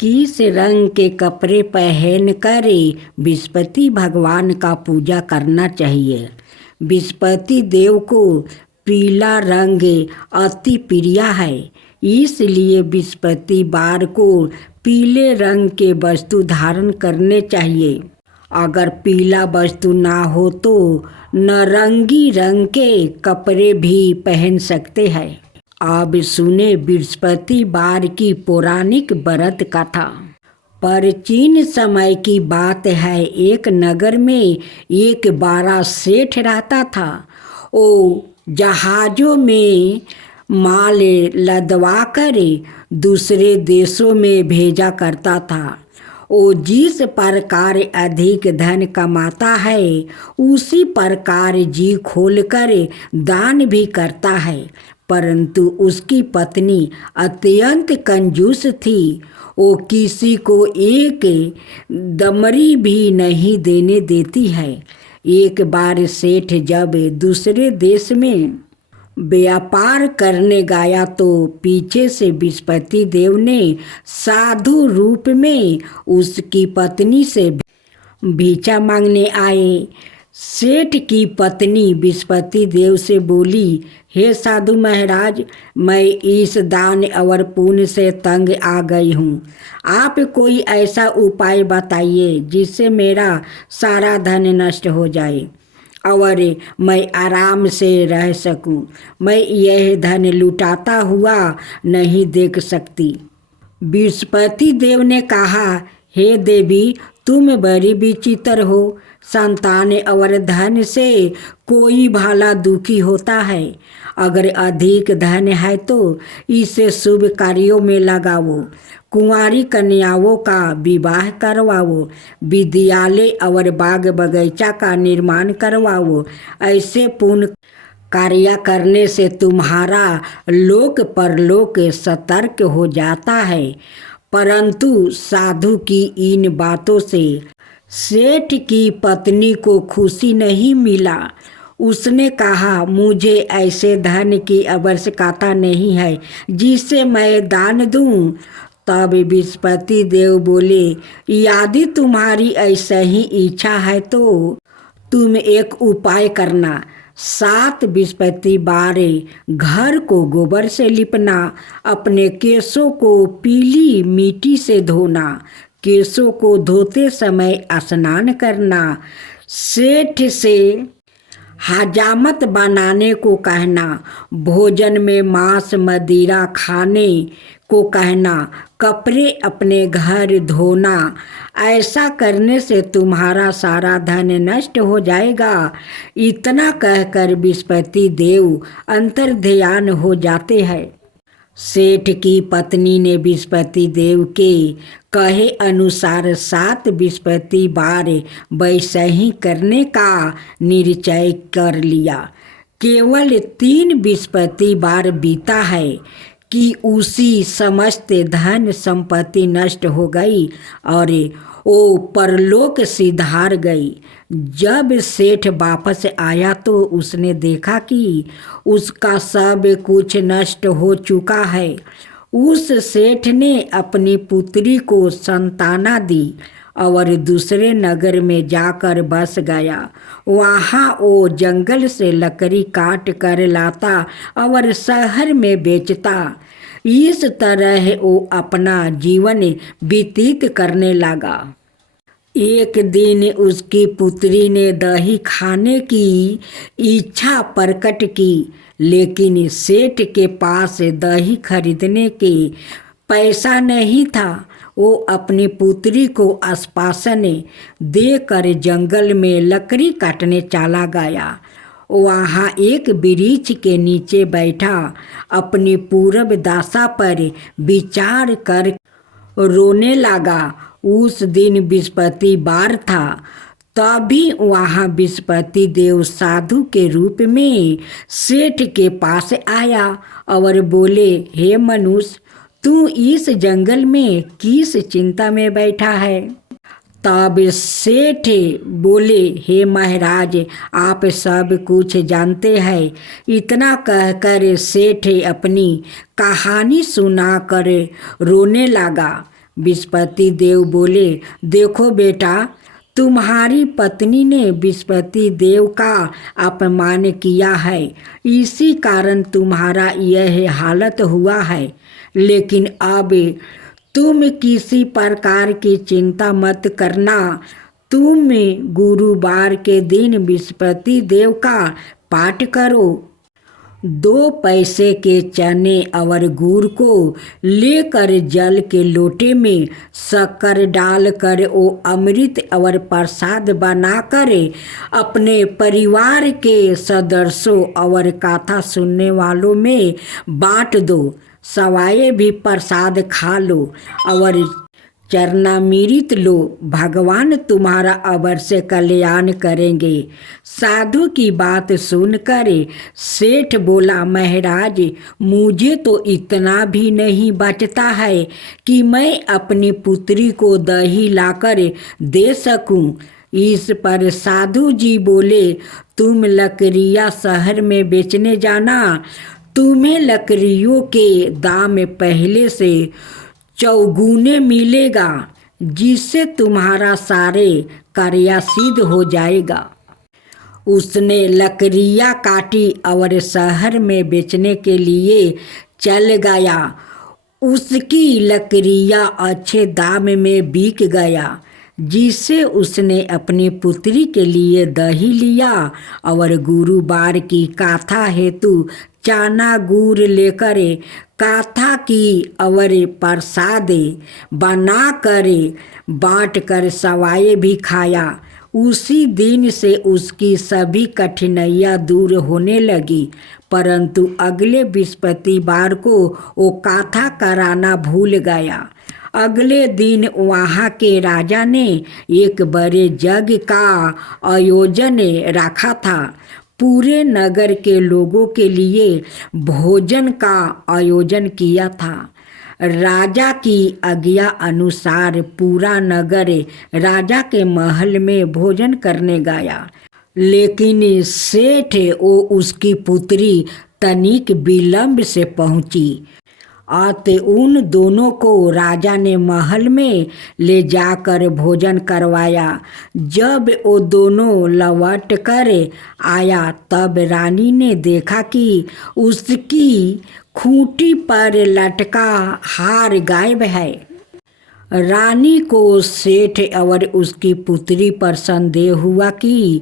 किस रंग के कपड़े पहन कर बृहस्पति भगवान का पूजा करना चाहिए। बृहस्पति देव को पीला रंग अति प्रिय है, इसलिए बृहस्पतिवार को पीले रंग के वस्तु धारण करने चाहिए। अगर पीला वस्तु ना हो तो नारंगी रंग के कपड़े भी पहन सकते हैं। अब सुने बृहस्पतिवार की पौराणिक व्रत कथा। प्राचीन समय की बात है, एक नगर में एक बड़ा सेठ रहता था। वो जहाज़ों में माल लदवा कर दूसरे देशों में भेजा करता था। वो जिस प्रकार अधिक धन कमाता है उसी प्रकार जी खोलकर दान भी करता है, परंतु उसकी पत्नी अत्यंत कंजूस थी। वो किसी को एक दमड़ी भी नहीं देने देती है। एक बार सेठ जब दूसरे देश में व्यापार करने गया तो पीछे से बृहस्पति देव ने साधु रूप में उसकी पत्नी से भिक्षा मांगने आए। सेठ की पत्नी बृहस्पति देव से बोली, हे साधु महाराज, मैं इस दान और पुण्य से तंग आ गई हूँ। आप कोई ऐसा उपाय बताइए जिससे मेरा सारा धन नष्ट हो जाए और मैं आराम से रह सकूं। मैं यह धन लुटाता हुआ नहीं देख सकती। बृहस्पति देव ने कहा, हे देवी, तुम बड़ी विचित्र हो। संतान और धन से कोई भला दुखी होता है। अगर अधिक धन है तो इसे शुभ कार्यों में लगाओ, कुंवारी कन्याओं का विवाह करवाओ, विद्यालय और बाग बगीचा का निर्माण करवाओ। ऐसे पुण्य कार्य करने से तुम्हारा लोक परलोक सतर्क हो जाता है। परंतु साधु की इन बातों से सेठ की पत्नी को खुशी नहीं मिला। उसने कहा, मुझे ऐसे धन की आवश्यकता नहीं है जिसे मैं दान दूं। तब बृहस्पति देव बोले, यदि तुम्हारी ऐसा ही इच्छा है तो तुम एक उपाय करना। 7 बृहस्पतिवार घर को गोबर से लिपना, अपने केशों को पीली मिट्टी से धोना, केशों को धोते समय स्नान करना, सेठ से हजामत बनाने को कहना, भोजन में मांस मदिरा खाने को कहना, कपड़े अपने घर धोना। ऐसा करने से तुम्हारा सारा धन नष्ट हो जाएगा। इतना कहकर बृहस्पति देव अंतर्ध्यान हो जाते हैं। सेठ की पत्नी ने बृहस्पति देव के कहे अनुसार 7 बृहस्पतिवार वैसे ही करने का निश्चय कर लिया। केवल 3 बृहस्पतिवार बीता है कि उसी समस्त धन संपत्ति नष्ट हो गई और वो परलोक सिधार गई। जब सेठ वापस आया तो उसने देखा कि उसका सब कुछ नष्ट हो चुका है। उस सेठ ने अपनी पुत्री को संताना दी और दूसरे नगर में जाकर बस गया। वहाँ वो जंगल से लकड़ी काट कर लाता और शहर में बेचता। इस तरह वो अपना जीवन व्यतीत करने लगा। एक दिन उसकी पुत्री ने दही खाने की इच्छा प्रकट की, लेकिन सेठ के पास दही खरीदने के पैसा नहीं था। वो अपनी पुत्री को आश्वासन देकर जंगल में लकड़ी काटने चला गया। वहाँ एक वृक्ष के नीचे बैठा अपनी पूर्व दशा पर विचार कर रोने लगा। उस दिन बृहस्पतिवार था। तभी वहाँ बृहस्पति देव साधु के रूप में सेठ के पास आया और बोले, हे मनुष्य, तू इस जंगल में किस चिंता में बैठा है। तब सेठ बोले, हे महाराज, आप सब कुछ जानते हैं। इतना कहकर सेठ अपनी कहानी सुनाकर रोने लगा। विस्पति देव बोले, देखो बेटा, तुम्हारी पत्नी ने विस्पति देव का अपमान किया है, इसी कारण तुम्हारा यह हालत हुआ है। लेकिन अब तुम किसी प्रकार की चिंता मत करना। तुम गुरुवार के दिन विस्पति देव का पाठ करो। 2 पैसे के चने और गुड़ को लेकर जल के लोटे में शक्कर डालकर वो अमृत और प्रसाद बनाकर अपने परिवार के सदस्यों और कथा सुनने वालों में बांट दो। सवाए भी प्रसाद खा लो और चरणामृत लो। भगवान तुम्हारा अवश्य कल्याण करेंगे। साधु की बात सुनकर सेठ बोला, महाराज, मुझे तो इतना भी नहीं बचता है कि मैं अपनी पुत्री को दही लाकर दे सकूं। इस पर साधु जी बोले, तुम लकड़ियाँ शहर में बेचने जाना। तुम्हें लकड़ियों के दाम पहले से चौगुने मिलेगा, जिससे तुम्हारा सारे कार्य सिद्ध हो जाएगा। उसने लकड़ियाँ काटी और शहर में बेचने के लिए चल गया। उसकी लकड़ियाँ अच्छे दाम में बिक गया, जिससे उसने अपनी पुत्री के लिए दही लिया और गुरुवार की कथा हेतु चना गुड़ लेकर कथा की और प्रसाद बनाकर बांटकर सवाए भी खाया। उसी दिन से उसकी सभी कठिनाइयाँ दूर होने लगी। परंतु अगले बृहस्पतिवार को वो कथा कराना भूल गया। अगले दिन वहाँ के राजा ने एक बड़े यज्ञ का आयोजन रखा था। पूरे नगर के लोगों के लिए भोजन का आयोजन किया था। राजा की आज्ञा अनुसार पूरा नगर राजा के महल में भोजन करने गया। लेकिन सेठ वो उसकी पुत्री तनिक विलंब से पहुंची। आते उन दोनों को राजा ने महल में ले जाकर भोजन करवाया। जब वो दोनों लौट कर आया तब रानी ने देखा कि उसकी खूंटी पर लटका हार गायब है। रानी को सेठ और उसकी पुत्री पर संदेह हुआ कि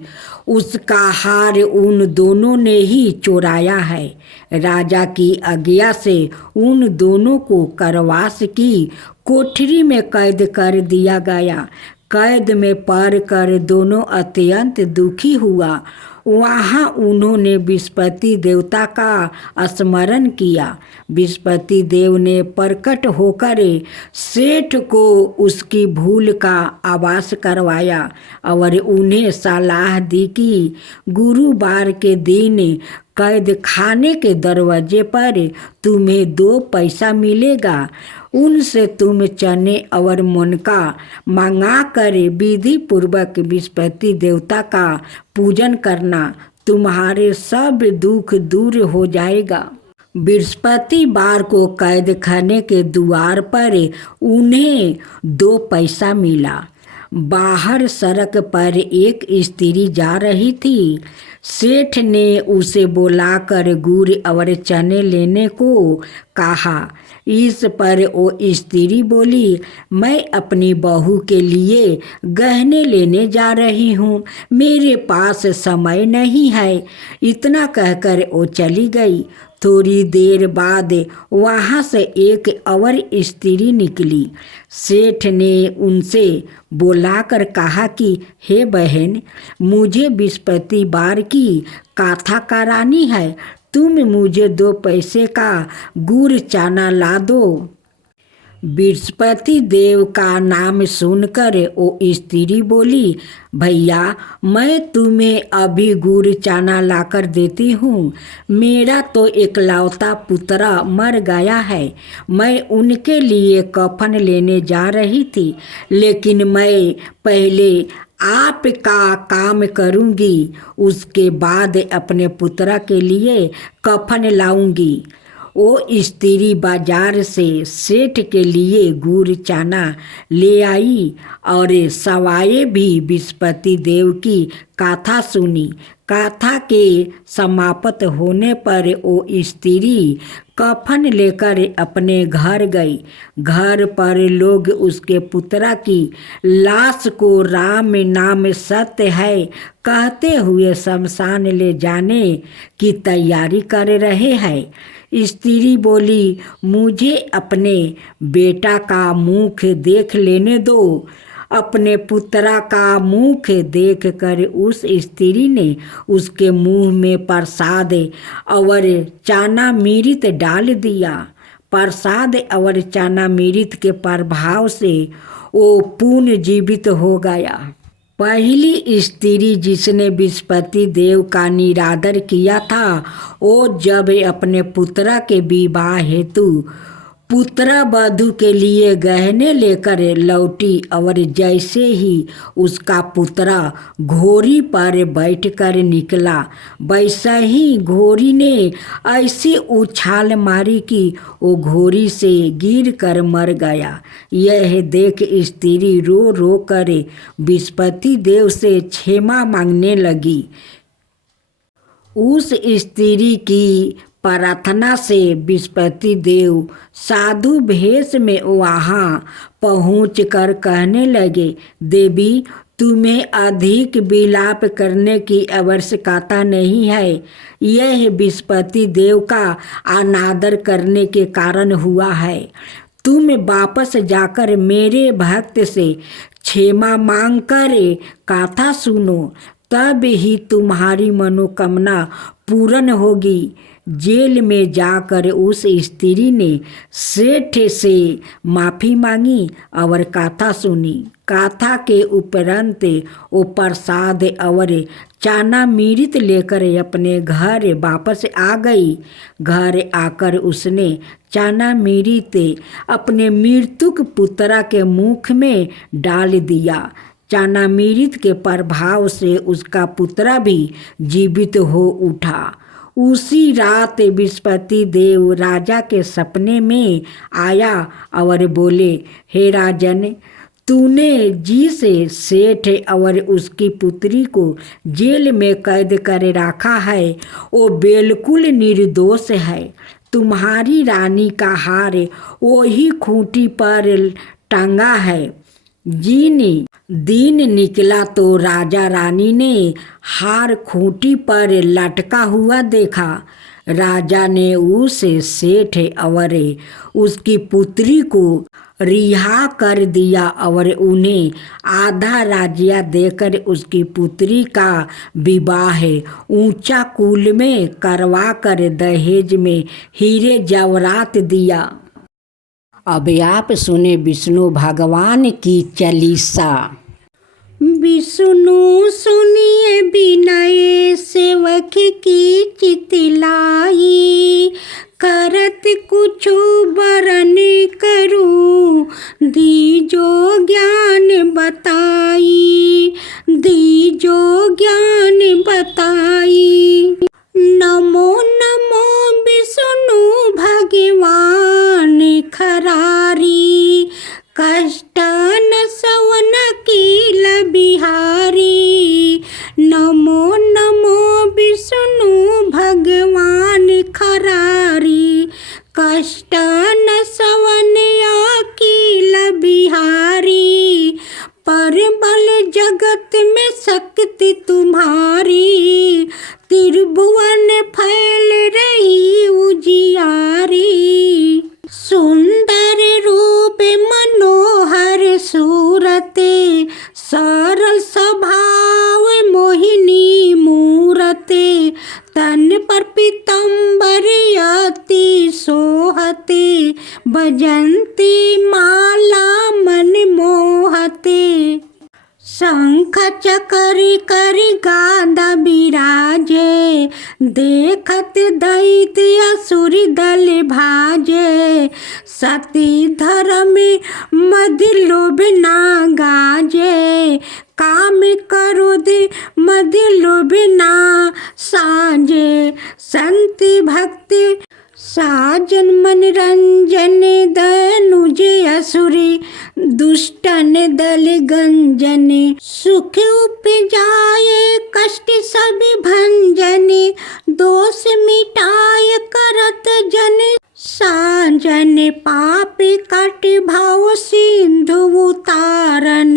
उसका हार उन दोनों ने ही चुराया है। राजा की आज्ञा से उन दोनों को कारावास की कोठरी में कैद कर दिया गया। कैद में पड़कर दोनों अत्यंत दुखी हुआ। वहाँ उन्होंने बृहस्पति देवता का स्मरण किया। बृहस्पति देव ने प्रकट होकर सेठ को उसकी भूल का आभास करवाया और उन्हें सलाह दी कि गुरुवार के दिन कैद खाने के दरवाजे पर तुम्हें 2 पैसा मिलेगा। उनसे तुम चने और मुनका मंगा कर विधि पूर्वक बृहस्पति देवता का पूजन करना। तुम्हारे सब दुख दूर हो जाएगा। बृहस्पतिवार को कैद खाने के द्वार पर उन्हें 2 पैसा मिला। बाहर सड़क पर एक स्त्री जा रही थी। सेठ ने उसे बुलाकर गुड़ और चने लेने को कहा। इस पर वो स्त्री बोली, मैं अपनी बहू के लिए गहने लेने जा रही हूँ, मेरे पास समय नहीं है। इतना कहकर वो चली गई। थोड़ी देर बाद वहाँ से एक और स्त्री निकली। सेठ ने उनसे बुलाकर कहा कि हे बहन, मुझे बृहस्पतिवार की कथा करानी है, तुम मुझे 2 पैसे का गुड़ चना ला दो। बृहस्पति देव का नाम सुनकर वो स्त्री बोली, भैया, मैं तुम्हें अभी गुड़ चना लाकर देती हूँ। मेरा तो इकलौता पुत्र मर गया है। मैं उनके लिए कफन लेने जा रही थी, लेकिन मैं पहले आपका काम करूँगी, उसके बाद अपने पुत्र के लिए कफन लाऊंगी। वो स्त्री बाजार से सेठ के लिए गुड़ चना ले आई और सवाए भी बृहस्पति देव की कथा सुनी। कथा के समाप्त होने पर वो स्त्री कफन लेकर अपने घर गई। घर पर लोग उसके पुत्रा की लाश को राम नाम सत्य है कहते हुए शमशान ले जाने की तैयारी कर रहे हैं। स्त्री बोली, मुझे अपने बेटा का मुख देख लेने दो। अपने पुत्रा का मुख देखकर उस स्त्री ने उसके मुंह में प्रसाद और चनामृत डाल दिया। प्रसाद और चनामृत के प्रभाव से वो पुनर्जीवित हो गया। पहली स्त्री जिसने बृहस्पति देव का निरादर किया था, वो जब अपने पुत्रा के विवाह हेतु पुत्र वधू के लिए गहने लेकर लौटी और जैसे ही उसका पुत्रा घोड़ी पर बैठकर निकला, वैसा ही घोड़ी ने ऐसी उछाल मारी कि वो घोड़ी से गिर कर मर गया। यह देख स्त्री रो रो कर बृहस्पति देव से क्षमा मांगने लगी। उस स्त्री की प्रार्थना से बृहस्पति देव साधु भेष में वहाँ पहुँच कर कहने लगे, देवी तुम्हें अधिक विलाप करने की आवश्यकता नहीं है। यह बृहस्पति देव का अनादर करने के कारण हुआ है। तुम वापस जाकर मेरे भक्त से क्षमा मांग कर कथा सुनो, तब ही तुम्हारी मनोकामना पूर्ण होगी। जेल में जाकर उस स्त्री ने सेठ से माफ़ी मांगी और कथा सुनी। कथा के उपरांत वो प्रसाद और चनामृत लेकर अपने घर वापस आ गई। घर आकर उसने चनामृत अपने मृतक पुत्रा के मुख में डाल दिया। चनामृत के प्रभाव से उसका पुत्रा भी जीवित हो उठा। उसी रात बृहस्पति देव राजा के सपने में आया और बोले, हे राजन, तूने जिस सेठ और उसकी पुत्री को जेल में कैद कर रखा है वो बिल्कुल निर्दोष है। तुम्हारी रानी का हार वही खूंटी पर टंगा है। दिन निकला तो राजा रानी ने हार खूंटी पर लटका हुआ देखा। राजा ने उस सेठ और उसकी पुत्री को रिहा कर दिया और उन्हें आधा राज्य देकर उसकी पुत्री का विवाह ऊंचा कुल में करवा कर दहेज में हीरे जवाहरात दिया। अब आप सुने विष्णु भगवान की चालीसा। विष्णु सुनिए विनय सेवक की चितलाई, करत कुछ बरन करूं दीजो ज्ञान बताई, दीजो ज्ञान बताई। नमो नमो विष्णु भगवान खरारी, कष्ट न सवन कील बिहारी। नमो नमो विष्णु भगवान खरारी, कष्ट न सवन कील बिहारी। परबल जगत में शक्ति तुम्हारी, त्रिभुवन फैल रही उजियारी। सुंदर रूप मनोहर सूरते, सरल स्वभाव मोहिनी मूरते। तन पर पीतंबर अति सोहते, भजंती माला मन मोहते। शंख चकर कर गादा बिराजे, देखत दैत्य असुर दल भाजे। सती धर्म मद लोभ ना गाजे, काम क्रोध मद लोभ ना साजे। संति भक्ति साजन मनरंजन धनुज असुरी दुष्टन दल गंजन सुख उपजाए कष्ट सब भंजन दोष मिटाय करत जन साजन पाप कट भाव सिंधु उतारन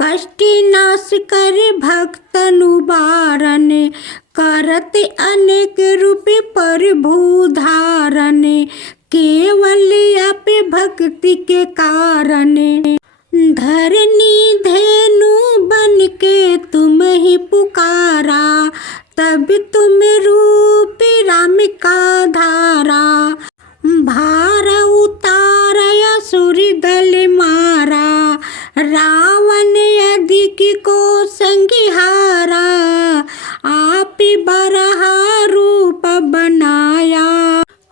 कष्ट नाश कर भक्तन उबारन करत अनेक रूप प्रभु धारण केवल आप भक्ति के कारण धरनी धेनु बन के तुम ही पुकारा तब तुम रूप राम का धारा भार उतारय असुर दल मारा रावण अधिक को संगिहारा आप बरहा रूप बनाया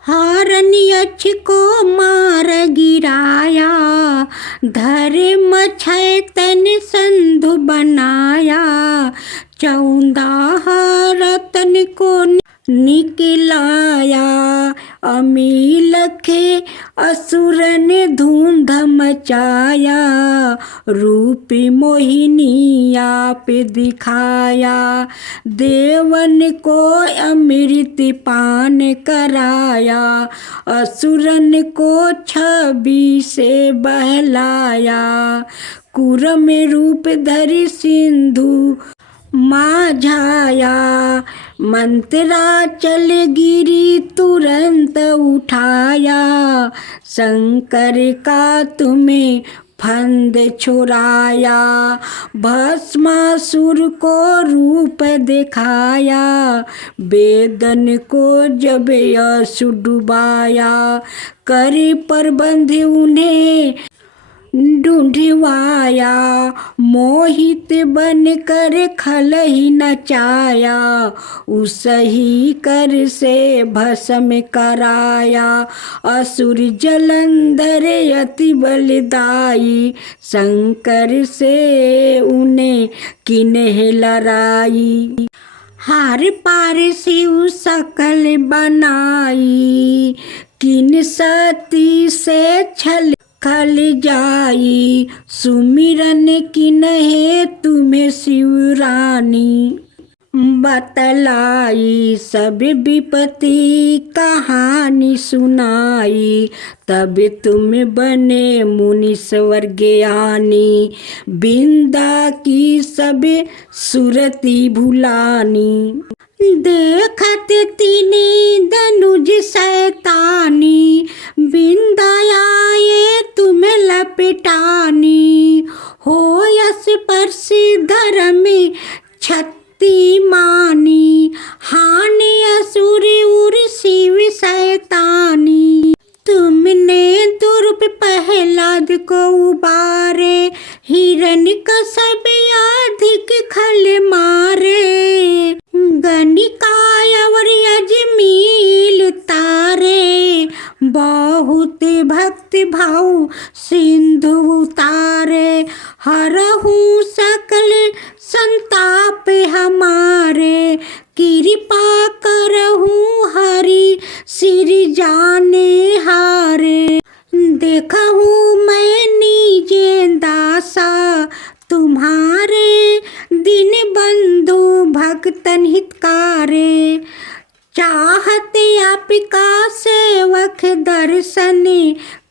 हरनियक्ष को मार गिराया धर्म छैतन संधु बनाया 14 रतन को निकलाया अमीलखे असुर ने धूंध मचाया रूप मोहिनी आप दिखाया देवन को अमृत पान कराया असुरन को छवि से बहलाया कुरम रूप धरि सिंधु माझाया मंत्रा चल गिरी तुरंत उठाया शंकर का तुम्हें फंद छुड़ाया भस्मासुर को रूप दिखाया वेदन को जब असु डुबाया करी प्रबंध उन्हें ढूंढवाया मोहित बन कर खल ही नचाया उस ही कर से भस्म कराया असुर जलंधर अति बलदाई शंकर से उन्हें किन्ह लड़ाई हार पार शिव सकल बनाई किन सती से छल खल जाई सुमिरन किन्हे तुम्हें शिवरानी बतलाई सब विपत्ति कहानी सुनाई तब तुम बने मुनि स्वर्ग ज्ञानी बिंदा की सब सुरति भुलानी देखत तीनी धनुज शैतानी बिंदाए तुम्हें लपेटानी हो यस परसी धर्म छत्ती मानी हानि असुर उर शिव शैतानी तुमने दुर्प प्रहलाद को उबारे हिरण्य कश्यप अधिक खल मारे गणिकाय और अजमील तारे बहुत भक्त भाव सिंधु उतारे हरहु सकल संताप हमारे कृपा करहु हरि सिर जाने हारे देखहु मैं नीजे दासा तुम्हारे दिन बंधु भक्तन हितकारे चाहते आपका सेवक दर्शन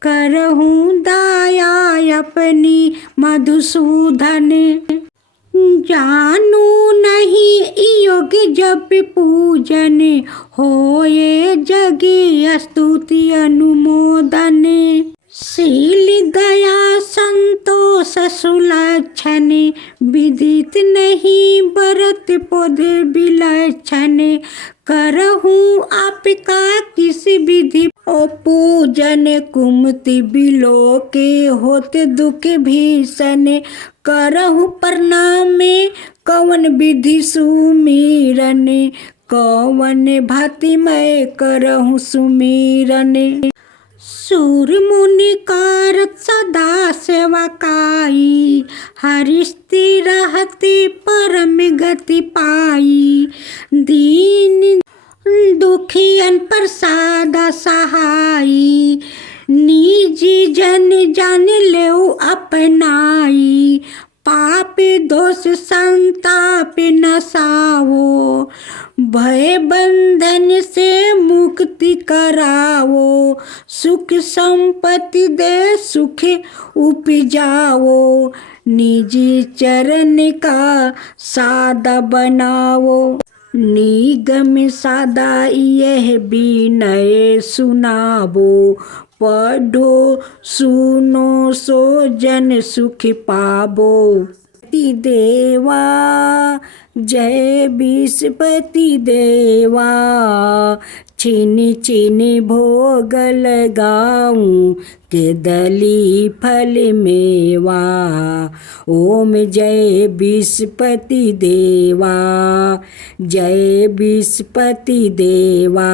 करहूँ दाया अपनी मधुसूदन जानू नहीं योग जप पूजन होए जगे स्तुति अनुमोदन शील दया संतोष सुलक्षण विदित नहीं बरत पौध विलक्षण करहूँ आपका किस विधि ओ पूजन कुमति बिलो के होते दुख भीषण करहूँ प्रणाम कवन विधि सुमीरन कवन भांति मैं करहूँ सुमीरन सूर मुनि कारत सदा सेवकाई हरिस्ति रहती परम गति पाई दीन दुखियन प्रसाद सहाई, निज जन जान लेऊ अपनाई, पाप दोष संताप नसाओ, भय बंधन से मुक्ति कराओ, सुख संपत्ति दे सुख उपजाओ, निजी चरण का सादा बनाओ, निगम सादा यह विनय सुनावो, पढ़ो सुनो सो जन सुख पावो। देवा जय विस्पति देवा, छिन छिन भोग लगाऊं केदली फल मेवा, ओम जय विस्पति देवा, जय विस्पति देवा।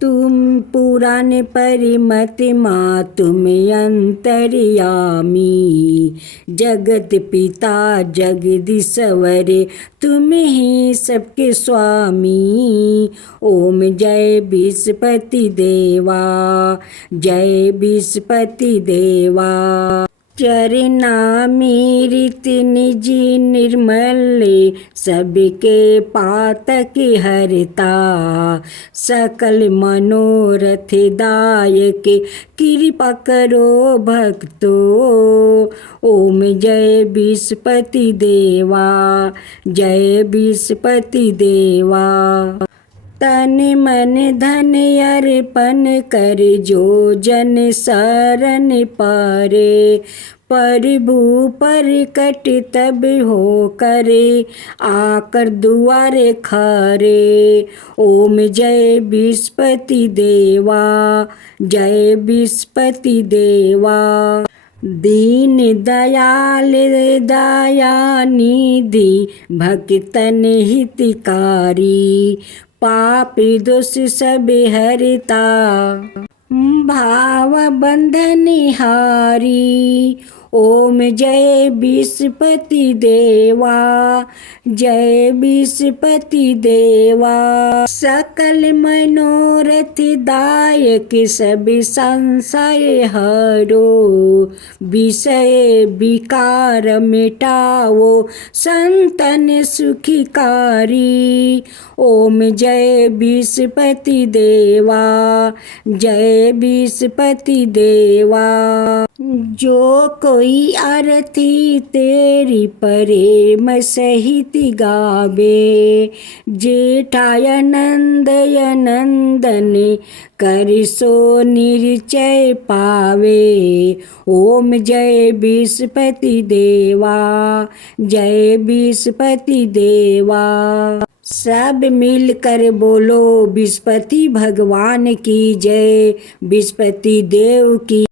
तुम पुराण परिमत माँ तुम अंतर्यामी, जगत पिता जगदीश्वर तुम ही सबके स्वामी, ओम जय विस्पति देवा, जय विस्पति देवा। चरनामृत निज निर्मल सबके पातक हरता, सकल मनोरथ दायक कृपा करो भक्तो, ओम जय विस्पति देवा, जय विस्पति देवा। तन मन धन अर्पण कर जो जन शरण पारे, प्रभु प्रकट तब हो करे आकर दुआरे खरे, ओम जय विस्पति देवा, जय विस्पति देवा। दीन दयाल दया निधि भक्तन हितकारी, पापी दोष सब हरता, भाव बंधन हारी, ओम जय विस्पति देवा, जय विस्पति देवा। सकल मनोरथ दायक सब संशय हरो, विषय विकार मिटाओ संतन सुखकारी, ओम जय विस्पति देवा, जय विस्पति देवा। जो कोई आरती तेरी प्रेम सहित गावे, जेठाय नंदय नंदन कर सो निश्चय पावे, ओम जय विस्पति देवा, जय विस्पति देवा। सब मिलकर बोलो विस्पति भगवान की जय, विस्पति देव की